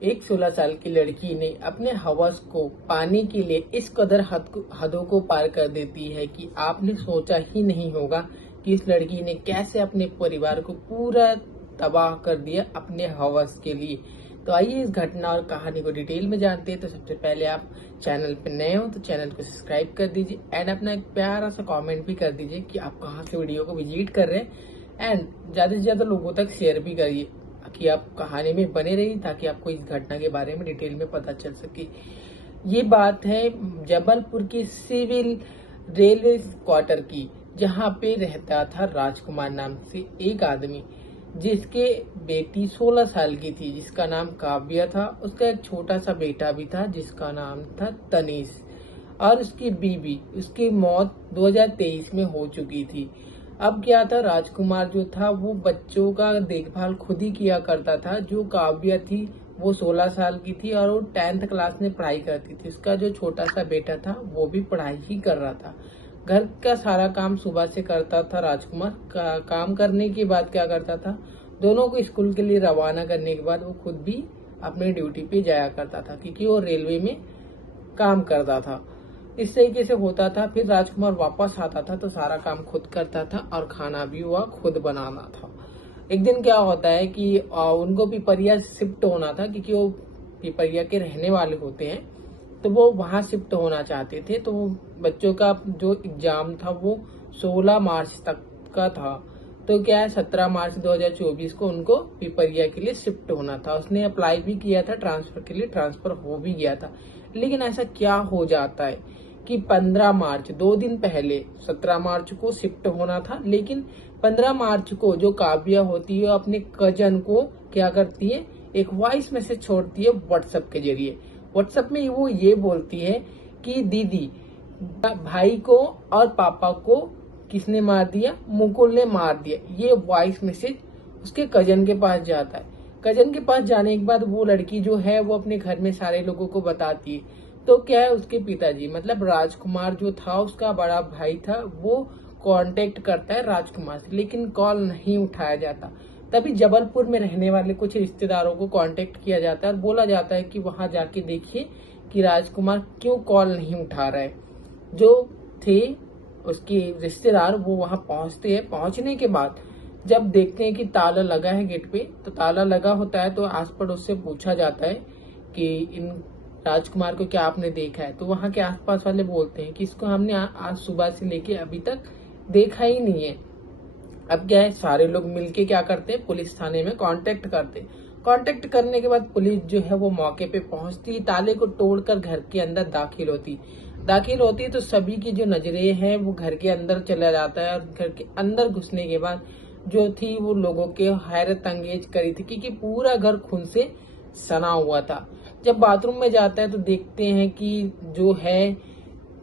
एक 16 साल की लड़की ने अपने हवस को पाने के लिए इस कदर हदों को पार कर देती है कि आपने सोचा ही नहीं होगा कि इस लड़की ने कैसे अपने परिवार को पूरा तबाह कर दिया अपने हवस के लिए। तो आइए इस घटना और कहानी को डिटेल में जानते हैं। तो सबसे पहले आप चैनल पर नए हो तो चैनल को सब्सक्राइब कर दीजिए एंड अपना एक प्यारा सा कमेंट भी कर दीजिए कि आप कहाँ से वीडियो को विजिट कर रहे हैं एंड ज्यादा से ज्यादा लोगों तक शेयर भी करिए कि आप कहानी में बने रहिए ताकि आपको इस घटना के बारे में डिटेल में पता चल सके। ये बात है जबलपुर की सिविल रेलवे क्वार्टर की, जहाँ पे रहता था राजकुमार नाम से एक आदमी, जिसके बेटी 16 साल की थी जिसका नाम काव्या था। उसका एक छोटा सा बेटा भी था जिसका नाम था तनीश, और उसकी बीवी, उसकी मौत 2023 में हो चुकी थी। अब क्या था, राजकुमार जो था वो बच्चों का देखभाल खुद ही किया करता था। जो काव्या थी वो 16 साल की थी और वो 10th क्लास में पढ़ाई करती थी। उसका जो छोटा सा बेटा था वो भी पढ़ाई ही कर रहा था। घर का सारा काम सुबह से करता था राजकुमार। काम करने के बाद क्या करता था, दोनों को स्कूल के लिए रवाना करने के बाद वो खुद भी अपने ड्यूटी पे जाया करता था क्योंकि वो रेलवे में काम करता था। इस तरीके से होता था। फिर राजकुमार वापस आता था तो सारा काम खुद करता था और खाना भी वह खुद बनाना था। एक दिन क्या होता है कि उनको पिपरिया शिफ्ट होना था क्योंकि वो पिपरिया के रहने वाले होते हैं, तो वो वहां शिफ्ट होना चाहते थे। तो बच्चों का जो एग्जाम था वो 16 मार्च तक का था। तो क्या है, 17 मार्च 2024 को उनको पिपरिया के लिए शिफ्ट होना था। उसने अप्लाई भी किया था ट्रांसफर के लिए, ट्रांसफर हो भी गया था। लेकिन ऐसा क्या हो जाता है कि 15 मार्च, 2 दिन पहले 17 मार्च को शिफ्ट होना था, लेकिन 15 मार्च को जो काव्या होती है अपने कजन को क्या करती है, एक वॉइस मैसेज छोड़ती है व्हाट्सएप के जरिए। व्हाट्सएप में वो ये बोलती है कि दीदी, भाई को और पापा को किसने मार दिया, मुकुल ने मार दिया। ये वॉइस मैसेज उसके कजन के पास जाता है। कजन के पास जाने के बाद वो लड़की जो है वो अपने घर में सारे लोगों को बताती है। तो क्या है, उसके पिताजी मतलब राजकुमार जो था उसका बड़ा भाई था, वो कांटेक्ट करता है राजकुमार से, लेकिन कॉल नहीं उठाया जाता। तभी जबलपुर में रहने वाले कुछ रिश्तेदारों को कांटेक्ट किया जाता है और बोला जाता है कि वहां जाके देखिए कि राजकुमार क्यों कॉल नहीं उठा रहा है। जो थे उसके रिश्तेदार वो वहां पहुंचते हैं। पहुंचने के बाद जब देखते हैं कि ताला लगा है गेट पे, तो ताला लगा होता है तो आस पड़ोस से पूछा जाता है कि इन राजकुमार को क्या आपने देखा है। तो वहां के आसपास वाले बोलते हैं कि इसको हमने आज सुबह से लेके अभी तक देखा ही नहीं है। अब क्या है, सारे लोग मिलके क्या करते हैं, पुलिस थाने में कांटेक्ट करते हैं। कांटेक्ट करने के बाद पुलिस जो है वो मौके पे पहुंचती, ताले को तोड़कर घर के अंदर दाखिल होती तो सभी की जो नजरें हैं वो घर के अंदर चला जाता है। और घर के अंदर घुसने के बाद जो थी वो लोगों के हैरत अंगेज करी थी क्योंकि पूरा घर खून से सना हुआ था। जब बाथरूम में जाता है तो देखते हैं कि जो है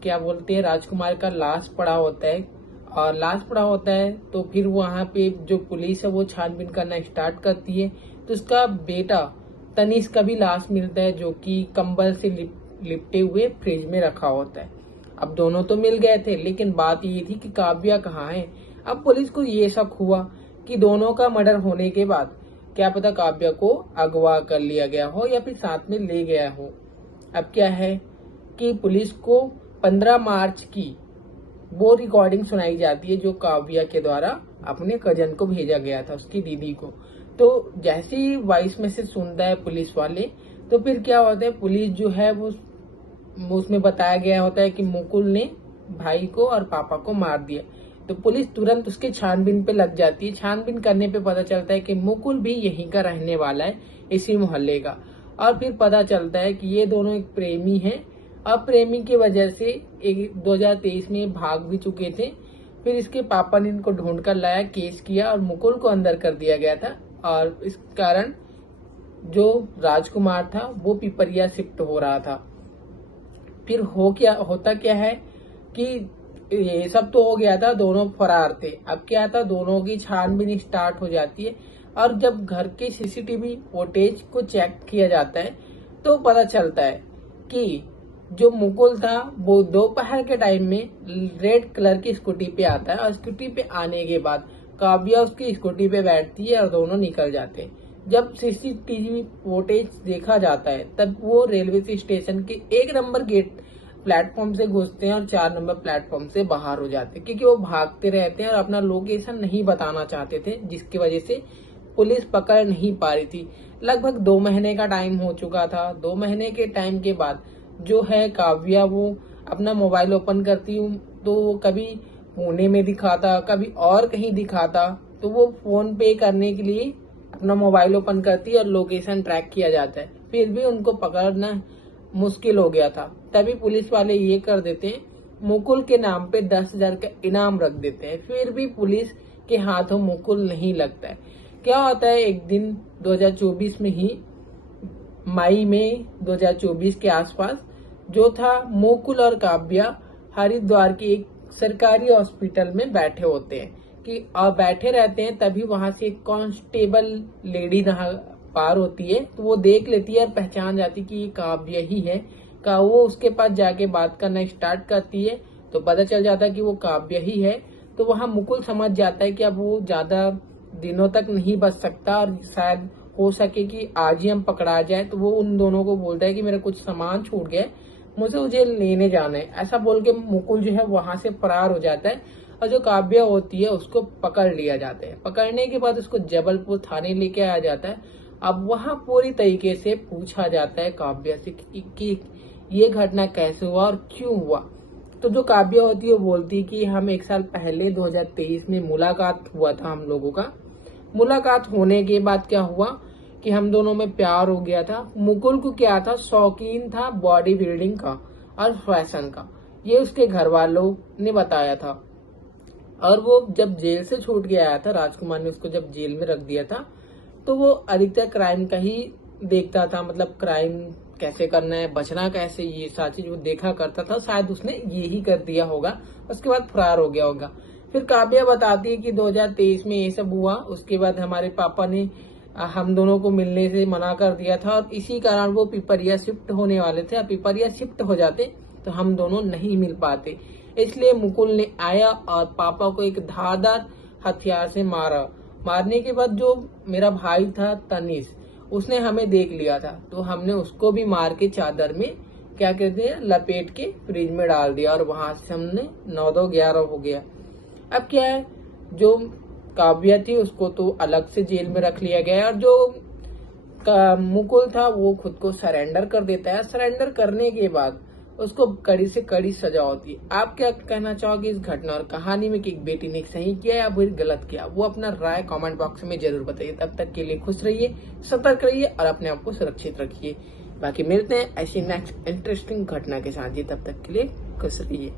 क्या बोलते हैं, राजकुमार का लाश पड़ा होता है। और लाश पड़ा होता है तो फिर वहां पे जो पुलिस है वो छानबीन करना स्टार्ट करती है। तो उसका बेटा तनीश का भी लाश मिलता है जो कि कंबल से लिपटे हुए फ्रिज में रखा होता है। अब दोनों तो मिल गए थे, लेकिन बात ये थी कि काव्या कहाँ है। अब पुलिस को ये शक हुआ कि दोनों का मर्डर होने के बाद क्या पता काव्या को अगवा कर लिया गया हो या फिर साथ में ले गया हो। अब क्या है कि पुलिस को 15 मार्च की वो रिकॉर्डिंग सुनाई जाती है जो काव्या के द्वारा अपने कजन को भेजा गया था, उसकी दीदी को। तो जैसे ही वॉइस मैसेज सुनता है पुलिस वाले, तो फिर क्या होता है, पुलिस जो है वो उसमें बताया गया होता है कि मुकुल ने भाई को और पापा को मार दिया। तो पुलिस तुरंत उसके छानबीन पे लग जाती है। छानबीन करने पे पता चलता है कि मुकुल भी यहीं का रहने वाला है, इसी मोहल्ले का। और फिर पता चलता है कि ये दोनों एक प्रेमी हैं। अब प्रेमी की वजह से 2023 में भाग भी चुके थे। फिर इसके पापा ने इनको ढूंढ कर लाया, केस किया और मुकुल को अंदर कर दिया गया था। और इस कारण जो राजकुमार था वो पिपरिया शिफ्ट हो रहा था। फिर होता क्या है कि ये सब तो हो गया था, दोनों फरार थे। अब क्या था, दोनों की छानबीन स्टार्ट हो जाती है। और जब घर के सीसीटीवी फुटेज को चेक किया जाता है तो पता चलता है कि जो मुकुल था वो दोपहर के टाइम में रेड कलर की स्कूटी पे आता है और स्कूटी पे आने के बाद काव्या उसकी स्कूटी पे बैठती है और दोनों निकल जाते हैं। जब सीसीटीवी फुटेज देखा जाता है तब वो रेलवे स्टेशन के 1 नंबर गेट प्लेटफॉर्म से घुसते हैं और 4 नंबर प्लेटफॉर्म से बाहर हो जाते हैं, क्योंकि वो भागते रहते हैं और अपना लोकेशन नहीं बताना चाहते थे, जिसकी वजह से पुलिस पकड़ नहीं पा रही थी। लगभग 2 महीने का टाइम हो चुका था। 2 महीने के टाइम के बाद जो है काव्या, वो अपना मोबाइल ओपन करती हूँ तो वो कभी पुणे में दिखाता, कभी और कहीं दिखाता। तो वो फोन पे करने के लिए अपना मोबाइल ओपन करती है और लोकेशन ट्रैक किया जाता है, फिर भी उनको पकड़ना मुश्किल हो गया था। तभी पुलिस वाले ये कर देते हैं, मुकुल के नाम पे 10,000 का इनाम रख देते हैं, फिर भी पुलिस के हाथों मुकुल नहीं लगता है। क्या होता है, एक दिन 2024 में ही, मई में 2024 के आसपास जो था, मुकुल और काव्या हरिद्वार की एक सरकारी हॉस्पिटल में बैठे होते हैं कि बैठे रहते हैं। तभी वहां से एक कांस्टेबल लेडी पार होती है, तो वो देख लेती है और पहचान जाती कि ये काव्या ही है। का वो उसके पास जाके बात करना स्टार्ट करती है, तो पता चल जाता है कि वो काव्या ही है। तो वहां मुकुल समझ जाता है कि अब वो ज्यादा दिनों तक नहीं बच सकता और शायद हो सके कि आज ही हम पकड़ा जाए। तो वो उन दोनों को बोलता है कि मेरा कुछ सामान छूट गया, मुझे लेने जाना है। ऐसा बोल के मुकुल जो है वहां से फरार हो जाता है और जो काव्या होती है उसको पकड़ लिया जाता है। पकड़ने के बाद उसको जबलपुर थाने लेके आया जाता है। अब वहां पूरी तरीके से पूछा जाता है काव्या से कि ये घटना कैसे हुआ और क्यों हुआ। तो जो काव्या होती है वो बोलती है कि हम 1 साल पहले 2023 में मुलाकात हुआ था हम लोगों का। मुलाकात होने के बाद क्या हुआ कि हम दोनों में प्यार हो गया था। मुकुल को क्या था, शौकीन था बॉडी बिल्डिंग का और फैशन का, ये उसके घर वालों ने बताया था। और वो जब जेल से छूट के आया था, राजकुमार ने उसको जब जेल में रख दिया था, तो वो अधिकतर क्राइम का ही देखता था, मतलब क्राइम कैसे करना है, बचना कैसे, ये सारी चीज वो देखा करता था। शायद उसने ये ही कर दिया होगा, उसके बाद फरार हो गया होगा। फिर काव्या बताती है कि 2023 में ये सब हुआ, उसके बाद हमारे पापा ने हम दोनों को मिलने से मना कर दिया था और इसी कारण वो पिपरिया शिफ्ट होने वाले थे। अब पिपरिया शिफ्ट हो जाते तो हम दोनों नहीं मिल पाते, इसलिए मुकुल ने आया और पापा को एक धारदार हथियार से मारा। मारने के बाद जो मेरा भाई था तनिष, उसने हमें देख लिया था, तो हमने उसको भी मार के चादर में क्या कहते हैं लपेट के फ्रिज में डाल दिया और वहां से हमने 9-2-11 हो गया। अब क्या है, जो काव्या थी उसको तो अलग से जेल में रख लिया गया है और जो मुकुल था वो खुद को सरेंडर कर देता है। सरेंडर करने के बाद उसको कड़ी से कड़ी सजा होती है। आप क्या कहना चाहोगे इस घटना और कहानी में कि एक बेटी ने सही किया या फिर गलत किया? वो अपना राय कमेंट बॉक्स में जरूर बताइए। तब तक के लिए खुश रहिए, सतर्क रहिए और अपने आप को सुरक्षित रखिए। बाकी मिलते हैं ऐसी नेक्स्ट इंटरेस्टिंग घटना के साथ। तब तक के लिए खुश रहिए।